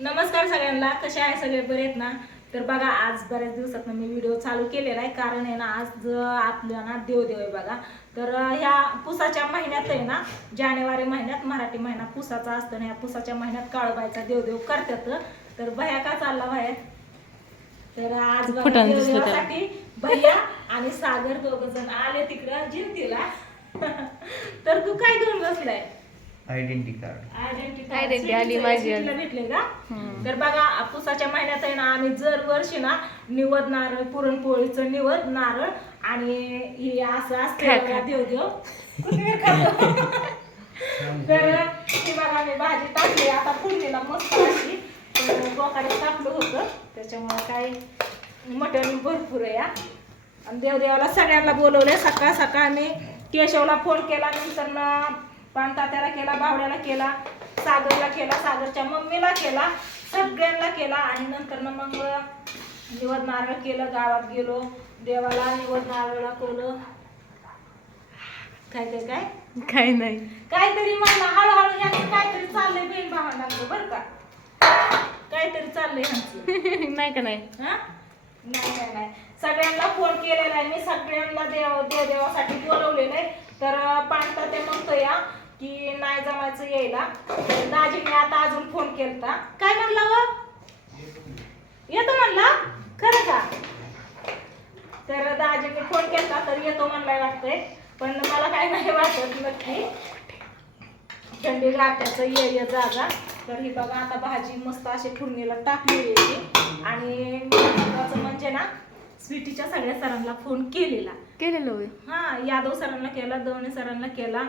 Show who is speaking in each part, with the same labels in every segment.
Speaker 1: नमस्कार सगळ्यांना कसे आहे सगळे? बरे आहेत ना? तर बघा आज बऱ्याच दिवसात मी व्हिडिओ चालू केलेला आहे. कारण आहे ना आज आपल्या ना देवदेव आहे बघा. तर ह्या पुसाच्या महिन्यात आहे ना जानेवारी महिन्यात मराठी महिना पुसाचा असतो. ना ह्या पुसाच्या महिन्यात काळबायचा देवदेव करतात. तर भया का चालला बाहेर? तर आज बघा. देवदेवासाठी भैया आणि सागर दोघ जण आले तिकडं जिंतीला तर तू काय घेऊन बसलाय?
Speaker 2: आयडेंटी कार्ड
Speaker 1: आयडेंटिटी
Speaker 3: Identity आली माझी आज.
Speaker 1: भेटले का तर बघा पुसाच्या महिन्यात आहे ना आम्ही दर वर्षी ना निवद नारळ पुरणपोळीचं निवद नारळ आणि हे असं असतं
Speaker 3: खा,
Speaker 1: बघा
Speaker 3: खा.
Speaker 1: देव देव कोथिंबीर खातो. तर ही बघा मी भाजी टाकली आता फोडणीला मस्त अशी तर बोकाडे टाकलं होतं त्याच्यामुळे काय मटण भरपूर आहे हा. आणि देवदेवाला सगळ्यांना बोलवले सकाळ सकाळ मी केशवला फोन केला नंतर ना पानतात्याला केला बावड्याला केला सागरला केला सागरच्या मम्मीला केला सगळ्यांना केला आणि नंतर ना मग निवड नारळ केलं गावात गेलो देवाला निवड नारळ दाखवलं काय काय? काय
Speaker 3: काय नाही.
Speaker 1: काहीतरी मला हळूहळू यांचं काहीतरी चाललंय बहीण भावंडांचं बरं का? काहीतरी चाललंय यांचं
Speaker 3: नाही का नाही?
Speaker 1: हा? नाही नाही नाही. सगळ्यांना फोन केलेला आहे मी सगळ्यांना देव देवदेवासाठी बोलवलेलं आहे. तर पाणता ते म्हणतो या की नाही जमायचं यायला. दाजीने आता अजून फोन केलता. काय म्हणला व? येतो म्हणला? खरं का? तर दाजीने फोन केलता तर येतो म्हणलाय वाटतंय पण मला काय नाही वाटत नक्की. थंडी गाठ्याचं ये ये जागा तर ही बघा आता भाजी मस्त अशी फुरणीला टाकलेली आणि महत्वाचं म्हणजे ना स्वीटीच्या सगळ्या सरांना फोन केलेला.
Speaker 3: केलेलं होय?
Speaker 1: हा यादव सरांना केला दवणे सरांना केला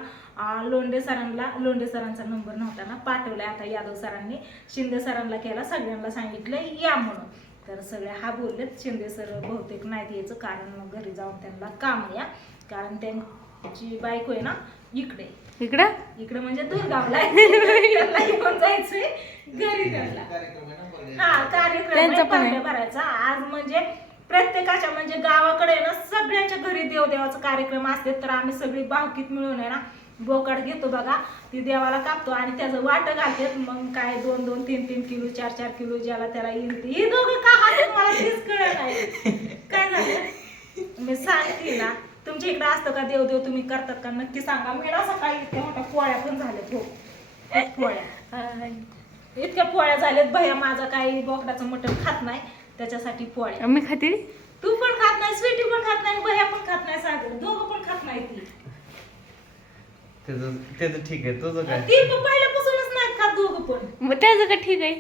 Speaker 1: लोंढे सरांना लोंढे सरांचा नंबर नव्हता ना पाठवलाय आता यादव सरांनी. शिंदे सरांना केला सगळ्यांना सांगितलं या म्हणून. तर सगळे हा बोललेत शिंदे सर बहुतेक नाही द्यायचं कारण मग घरी जाऊन त्यांना काम आहे हा. कारण त्यांची बायको आहे ना इकडे.
Speaker 3: इकडं?
Speaker 1: इकडे म्हणजे दुर्गावला आहे. घेऊन जायचंय घरी त्यांना. हा कार्यक्रम
Speaker 3: त्यांचा
Speaker 1: आहे,
Speaker 3: पण आहे.
Speaker 1: पाहुणे भरायचा. आज म्हणजे प्रत्येकाच्या म्हणजे गावाकडे ना सगळ्यांच्या घरी देवदेवाचा कार्यक्रम असते तर आम्ही सगळी भावकीत मिळून आहे ना बोकाड घेतो बघा ती देवाला कापतो आणि त्याचं वाट घालते. मग काय दोन दोन तीन तीन किलो चार चार किलो ज्याला त्याला येईल ते. ही दोघं का हात मला तेच कळत नाही? काय झालं? मी सांगते ना तुमच्या इकडे असतं का देवदेव तुम्ही करतात का? नक्की सांगा. मी ना सकाळी इतक्या मोठ्या पोळ्या पण झाल्यात हो. पोळ्या. इतक्या पोळ्या झाल्यात भैया माझा काही बोकडाचं मटण खात नाही. त्याच्यासाठी पोळ्या.
Speaker 3: मी खाते.
Speaker 1: तू पण खात नाही स्वीटी पण खात नाही भैया पण खात नाही सागर. दोघं पण खात नाही ती.
Speaker 2: त्याचं त्याचं ठीक आहे तुझं काय?
Speaker 1: ती पण पहिल्यापासूनच नाही खात दोघं पण.
Speaker 3: मग त्याचं का ठीक आहे?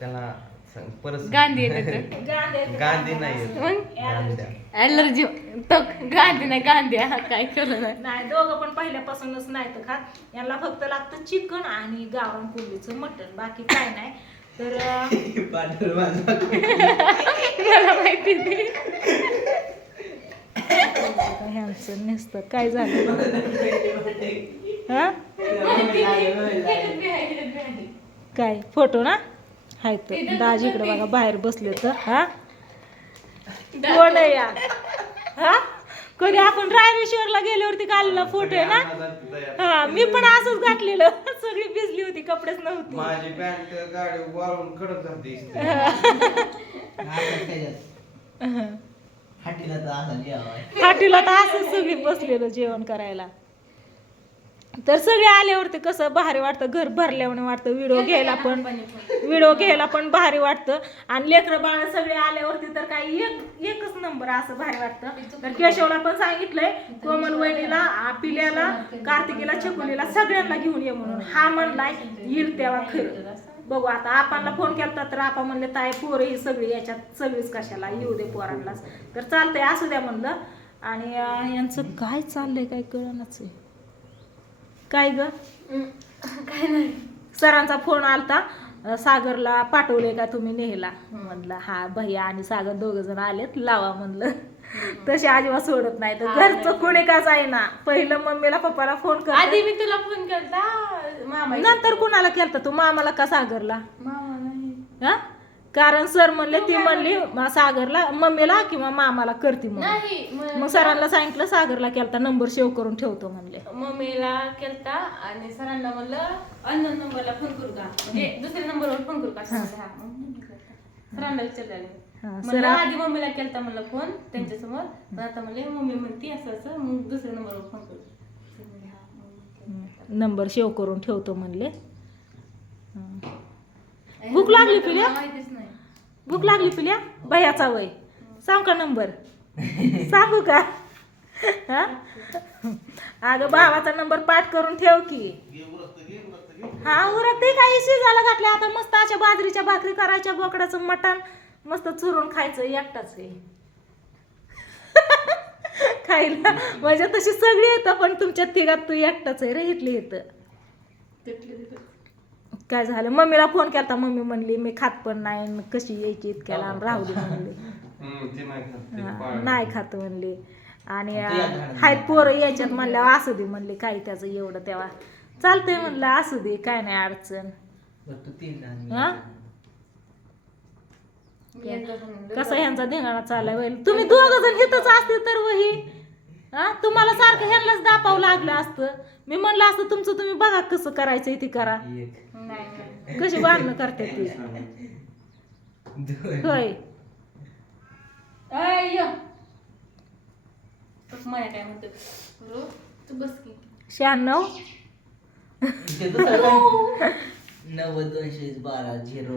Speaker 2: त्याला सांग परत सांग.
Speaker 3: गांधी आहे त्याचं
Speaker 1: गांधी
Speaker 2: गांधी नाही
Speaker 3: मग?
Speaker 2: गांध्या
Speaker 3: तो गांधी नाही गांधी. हा काय केलं नाही.
Speaker 1: नाही दोघं पण पहिल्यापासूनच नाही तर खात. यांना फक्त लागतं चिकन आणि गावरान कोंबडीचं मटण. बाकी काय नाही. तर
Speaker 2: माझं.
Speaker 3: मला माहिती नाही.
Speaker 1: ह्यांचं नुसतं. काय झालं? हा? काय? फोटो ना? हाय तर. दाजी इकडे बघा बाहेर बसले तर हा कोण आहे या? हा? कधी आपण रायमेश्वरला गेल्यावरती काढलेला फोटो आहे ना? हा मी पण असंच घातलेलं. सगळी भिजली होती कपडेच नव्हती.
Speaker 2: माझी पॅन्ट गाडी वाळून कडक झाली
Speaker 1: हाटीला तर असंच सगळी बसलेलं जेवण करायला. तर सगळे आल्यावरती कसं भारी वाटतं घर भरल्यावर वाटतं व्हिडिओ घ्यायला पण व्हिडिओ घ्यायला पण भारी वाटतं. आणि लेकरं बाळ सगळे आल्यावरती तर काही एक नंबर असं भारी वाटतं. तर केशवला पण सांगितलंय कोमल वहिनीला पिल्याला कार्तिकीला छकुलीला सगळ्यांना घेऊन ये म्हणून. हा म्हणलाय येईल तेव्हा खरं. बघू आता आपणला फोन केला तर आपण म्हणले ताई पोरं ही सगळी याच्यात सगळीच कशाला? येऊ दे पोरांनाच तर चालतंय असू द्या म्हणलं. आणि यांचं काय चाललंय काय कळणच आहे. काय ग?
Speaker 3: काय नाही.
Speaker 1: सरांचा फोन आलता. सागरला पाठवले का तुम्ही नेहला? म्हणलं हा भैया आणि सागर दोघ जण आलेत लावा म्हणलं. तसे अजिबात सोडत नाही. तर घरचं कोणी का जाईना? पहिलं मम्मीला पप्पाला फोन कर
Speaker 3: आधी मी तुला फोन मामा
Speaker 1: नंतर कुणाला केलता तू? मामाला का सागरला?
Speaker 3: मामा नाही.
Speaker 1: हा? कारण सर म्हणले ती म्हणली म- सागरला मम्मीला किंवा मामाला करते म्हणून.
Speaker 3: नाही म-
Speaker 1: मग सरांना सांगितलं सागरला केलता नंबर सेव्ह करून ठेवतो म्हणले.
Speaker 3: मम्मीला केलता आणि सरांना म्हणलं अन्न नंबरला फोन करू का? म्हणजे दुसऱ्या नंबरवर फोन करू का? हा. मग केलता. सरांना विचारलं.
Speaker 1: हा,
Speaker 3: म्हणलं
Speaker 1: सरा-
Speaker 3: आधी मम्मीला केलता म्हणलं फोन त्यांच्यासमोर पण आता म्हणले मम्मी म्हणती असं असं मग दुसऱ्या नंबरवर फोन करू. सर म्हणले, हा. मग केलता.
Speaker 1: नंबर सेव्ह करून ठेवतो म्हणले. हं. भूक लागली पिल्या? भूक लागली पिल्या? भयाचा वय. सांग का नंबर? सांगू का? हा? अगं भावाचा नंबर पाठ करून ठेव की. हा उरत ते काही शिजायला घातले. आता मस्त अशा बाजरीच्या भाकरी करायच्या बोकडाचं मटण मस्त चुरून खायचं एकटाच आहे. खायला. म्हणजे तशी सगळी येतं पण तुमच्या तिघात तू एकटाच आहे रे इथली येतं. काय झालं? मम्मीला फोन केला मम्मी म्हणली मी खात पण नाही. कशी यायची इतक्या लांब राहू दे म्हणली.
Speaker 2: नाही खात,
Speaker 1: हा, म्हणली. आणि हायत पोरं यायच्यात म्हणल्यावर असू दे म्हणले काय त्याचं एवढं तेव्हा. चालतंय म्हणलं असू दे काय नाही अडचण. हा. कसा ह्यांचा धिंगाणा चाललाय होईल तुम्ही दोघ जण इथंच असते तर वही. हा? तुम्हाला सारखं ह्यांनाच दापावं लागलं असतं. मी म्हणलं असतं तुमचं तुम्ही बघा कसं करायचं ती करा.
Speaker 3: नाही नाही.
Speaker 1: कशी बांधणं करते ती. होय. शहाण्णव.
Speaker 4: नव्वद दोनशे बारा झिरो.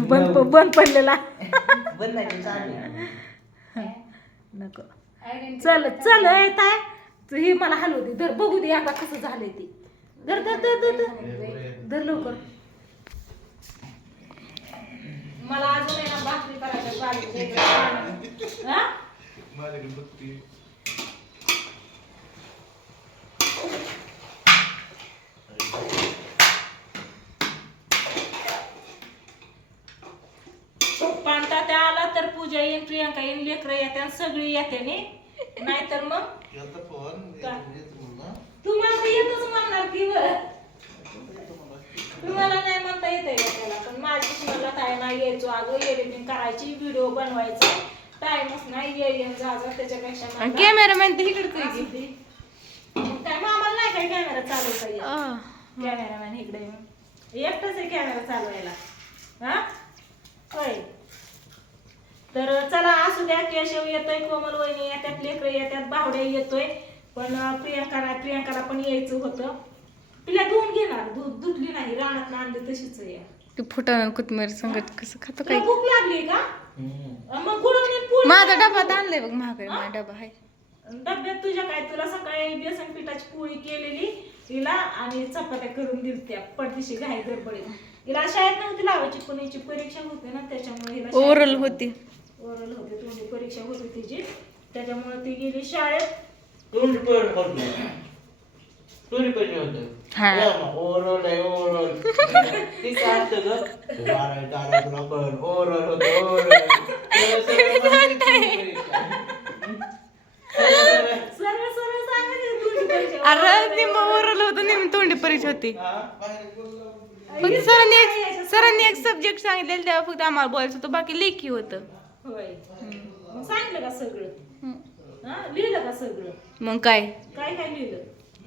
Speaker 1: बंद बंद पडलेला.
Speaker 4: बंद नाही चालू आहे.
Speaker 1: नको. चल चल ताय तू ही मला हलवू दे. धर बघू दे एकदा कसं झालंय ती. धर धर धर धर धर. धर लवकर. मला अजून आहे ना भाकरी करायच्या बाजूला. हा? पांटा त्या आला तर पूजा येईन प्रियांका येईन लेकरं येते आणि सगळी येते नी. नाहीतर मग? तुम्हाला तर येतच म्हणणार की वर तुम्हाला नाही म्हणता येते का त्याला? पण माझ्या दुश्मनला काय नाही यायचो अगं एडिटिंग करायची व्हिडिओ बनवायचा. टाइमच नाही ये ये जा जा त्याच्यापेक्षा
Speaker 3: आणि
Speaker 1: म्हणलं,
Speaker 3: कॅमेरामॅन तर इकडे
Speaker 1: असू दे. मग काय मामाला नाही काय कॅमेरा चालवता येत. कॅमेरामॅन इकडे येऊन. एकटाच आहे कॅमेरा चालवायला. हा होय तर चला असू द्या केशव येतोय कोमल वहिनी येतात लेकरं येतात बावड्या येतोय. पण अं, प्रियांका नाही प्रियांकाला पण यायचं होतं. तिला धुवून घेणार दूध धुतली नाही रानात आणली तशीच आहे.
Speaker 3: ते फुटाणं कोथमीर संगत कसं खातो
Speaker 1: तुला
Speaker 3: काय?
Speaker 1: भूक लागली का? मग गुळवणी पोळी
Speaker 3: माझा. डब्यात आणलाय बघ महागाई माझा डबा आहे.
Speaker 1: डब्यात तुझ्या काय? तुला सकाळी बेसन पिठाची पोळी केलेली तिला आणि चपात्या करून दिलत्या पडदिशी घाई गडबडीत. तिला शाळेत नव्हती लावायची पण हिची परीक्षा होती ना त्याच्यामुळे हिला शाळेत-
Speaker 3: ओरल होती.
Speaker 1: ओरल होते तोंडी परीक्षा होती तिची त्याच्यामुळे ती गेली शाळेत
Speaker 4: तोंड पण होत नाही. तोंड पण होतं.
Speaker 3: हा.
Speaker 4: या मग, ओरल आहे, ओरल. ते काय असतं गं? ते बारा- बारा तुला कळलं. ओरल होतं, ओरल. त्याला सगळं माहिती आहे.
Speaker 1: सर्व सर्व सांगायचे तोंडी परीक्षा
Speaker 3: अरे निम ओरल होतं निम तोंडी परीक्षा होती
Speaker 4: हा?
Speaker 3: फक्त सरांनी एक सरांनी एक सब्जेक्ट सांगितलेलं तेव्हा फक्त आम्हाला बोलायचं होतं बाकी लेखी होतं
Speaker 1: होय. मग सांगितलं का सगळं? हा लिहिलं का सगळं?
Speaker 3: मग काय?
Speaker 1: काय काय लिहिलं?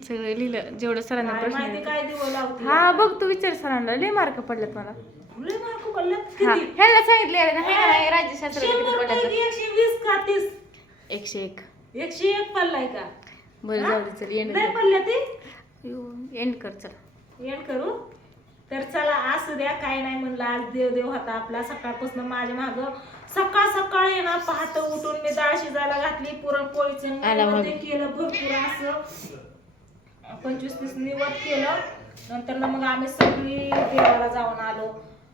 Speaker 3: सगळं लिहिलं. जेवढं सरांनी
Speaker 1: काय
Speaker 3: प्रश्न
Speaker 1: माहिती. काय दिवं लावते?
Speaker 3: हा बघ तू विचार सरांना. लय मार्क पडलेत मला.
Speaker 1: लय मार्क पडल्यात
Speaker 3: हा
Speaker 1: किती
Speaker 3: ह्याला सांगितले राज्यशास्त्र
Speaker 1: शंभर पैकी एकशे वीस का तीस
Speaker 3: एकशे एक.
Speaker 1: एकशे एक पडलाय का?
Speaker 3: बरं जाऊ दे चल एंड
Speaker 1: नाही पडल्या ते?
Speaker 3: एंड कर चल.
Speaker 1: एंड करू? तर चला असू द्या काय नाही म्हणलं आज देव देव होता आपला. सकाळपासून माझ्या माग सकाळ सकाळ आहे ना पहाटे उठून मी डाळ शिजायला घातली पुरणपोळीचं
Speaker 3: आला मग.
Speaker 1: नैवेद्य केलं भरपूर असं. पंचवीस तीस निवड केलं. नंतर मग आम्ही सगळी देवाला जाऊन आलो.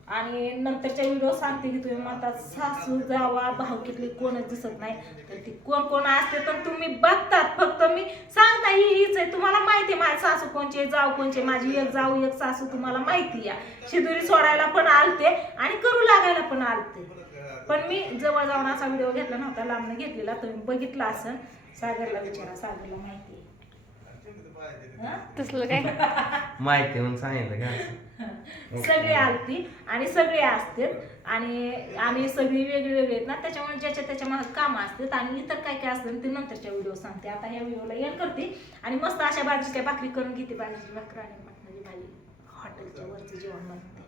Speaker 1: आणि नंतरच्या व्हिडिओ सांगते की तुम्ही म्हणतात सासू जावा भाऊ कितली कोणच दिसत नाही. तर ती कोण कोण असते तर तुम्ही बघतात. फक्त मी सांगता ही हीच आहे. तुम्हाला माहिती आहे माझी सासू कोणची जाऊ कोणची. माझी एक जाऊ एक सासू तुम्हाला माहिती आहे. शिदुरी सोडायला पण आलते आणि करू लागायला पण आलते. पण मी जवळ जाऊन असा व्हिडिओ घेतला नव्हता लांबनं घेतलेला. तुम्ही बघितला असं? सागरला विचारा सागरला माहिती आहे. हं?
Speaker 3: तसलं काय?
Speaker 2: माहिती म्हणून सांगितलं का?
Speaker 1: सगळे आलती आणि सगळे असतात आणि आम्ही सगळी वेगळी वेगळी आहेत ना त्याच्यामुळे ज्याच्या त्याच्यामागे कामं असतात आणि इतर काय काय असतं ते नंतरच्या व्हिडिओ सांगते. आता ह्या व्हिडिओला एंड करते. आणि मस्त अशा बाजरीच्या भाकरी करून घेते बाजरीची भाकरी आणि मटणाची भाजी. हॉटेलच्या वरचं जेवण बनते.